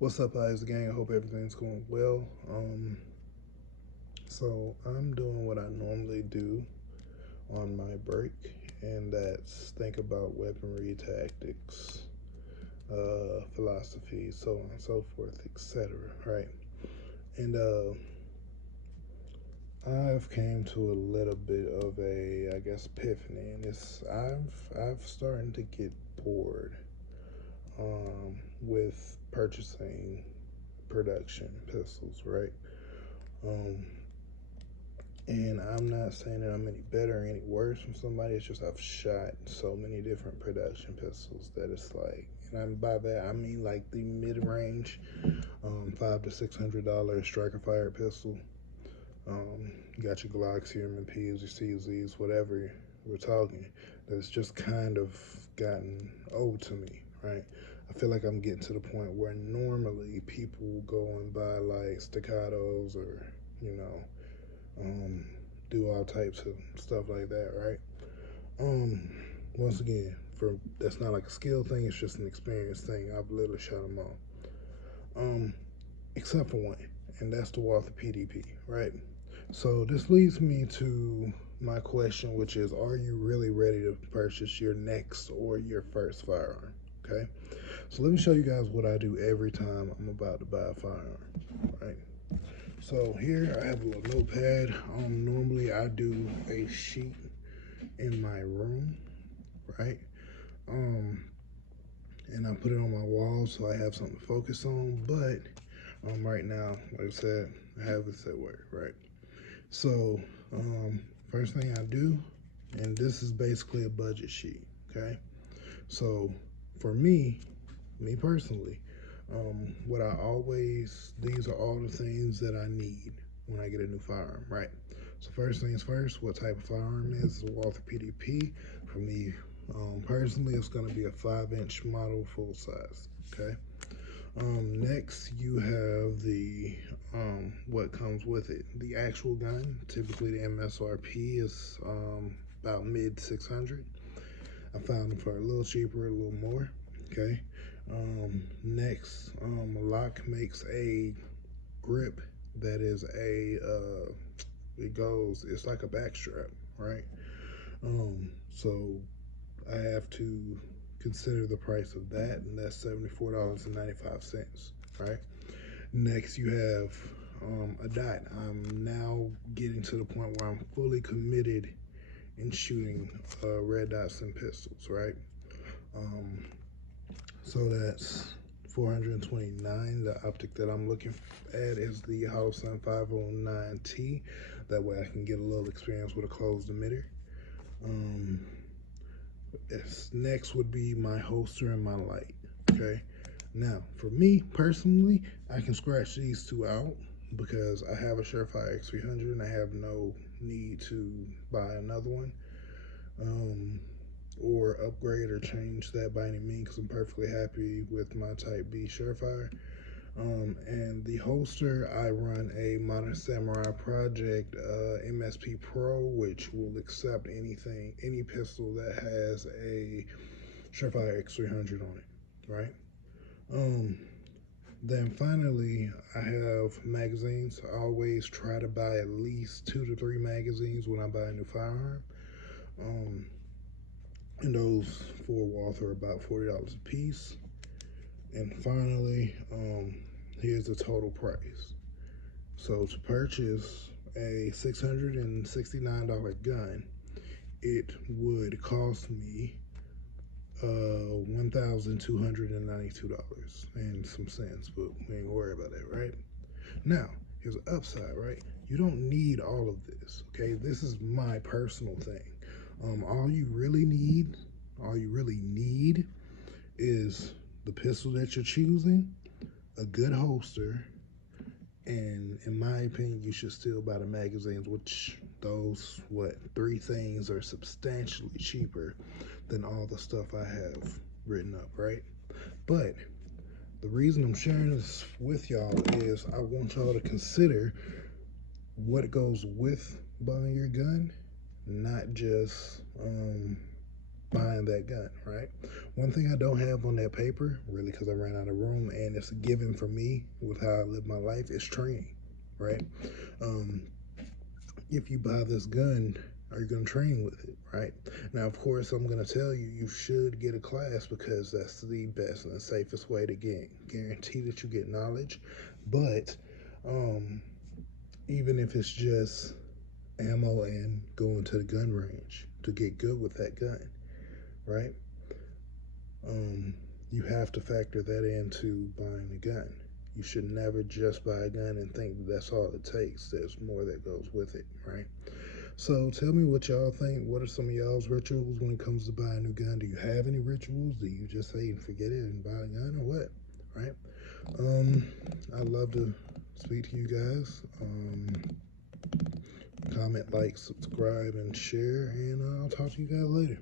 What's up, guys? Gang. I hope everything's going well. So I'm doing what I normally do on my break, and that's think about weaponry, tactics, philosophy, so on and so forth, etc. Right? And I've came to a little bit of a, I guess, epiphany, and it's I've starting to get bored with purchasing production pistols, right? Um, And I'm not saying that I'm any better or any worse from somebody. It's just I've shot so many different production pistols that it's like, and by that I mean like the mid-range, $500 to $600 striker fired pistol. You got your Glocks, your MPs, your CZs, whatever we're talking. That's just kind of gotten old to me, right? I feel like I'm getting to the point where normally people go and buy like staccatos or you know um, do all types of stuff like that, right? Um, Once again, for that's not like a skill thing; it's just an experience thing. I've literally shot them all, um, except for one, and that's the Walther PDP, right? So this leads me to my question, which is: are you really ready to purchase your next or your first firearm? Okay, so let me show you guys what I do every time I'm about to buy a firearm, right? So here I have a little notepad. Normally I do a sheet in my room, right? Um, and I put it on my wall so I have something to focus on. But right now, like I said, I have this at work, right? So first thing I do, and this is basically a budget sheet, okay? So for me personally, what I always, these are all the things that I need when I get a new firearm, right? So first things first, what type of firearm is a Walther PDP? For me, personally, it's going to be a 5-inch model, full size. Okay. Next, you have the what comes with it. The actual gun. Typically, the MSRP is about mid 600. I found them for a little cheaper, a little more. Okay. Next, Lock makes a grip that is it's like a backstrap, right? So I have to consider the price of that, and that's $74.95, right? Next, you have a dot. I'm now getting to the point where I'm fully committed in shooting red dots and pistols, right? Um, So that's 429. The optic that I'm looking at is the Holosun 509T. That way I can get a little experience with a closed emitter. Um, Next would be my holster and my light. Okay. Now, for me personally, I can scratch these two out because I have a Surefire X300 and I have no need to buy another one. Or upgrade or change that by any means because I'm perfectly happy with my Type B Surefire. And the holster, I run a Modern Samurai Project MSP Pro, which will accept any pistol that has a Surefire X300 on it, right? Um, then finally, I have magazines. I always try to buy at least 2 to 3 magazines when I buy a new firearm. Um, and those for Walther are about $40 a piece. And finally, here's the total price. So to purchase a $669 gun, it would cost me $1,292 and some cents, but we ain't worry about that, right? Now, here's the upside, right? You don't need all of this, okay? This is my personal thing. All you really need is the pistol that you're choosing, a good holster, and in my opinion, you should still buy the magazines, which those, what, 3 things are substantially cheaper than all the stuff I have written up, right? But the reason I'm sharing this with y'all is I want y'all to consider what goes with buying your gun, not just buying that gun, right? One thing I don't have on that paper, really, because I ran out of room, and it's a given for me with how I live my life, is training, right? Um, if you buy this gun, are you going to train with it, right? Now, of course, I'm going to tell you, you should get a class because that's the best and the safest way to guarantee that you get knowledge. But um, even if it's just ammo and going to the gun range to get good with that gun, right? Um, you have to factor that into buying a gun. You should never just buy a gun and think that's all it takes. There's more that goes with it, right? So tell me what y'all think. What are some of y'all's rituals when it comes to buying a new gun? Do you have any rituals? Do you just say forget it and buy a gun or what? Right? I'd love to speak to you guys. Comment, like, subscribe, and share, and I'll talk to you guys later.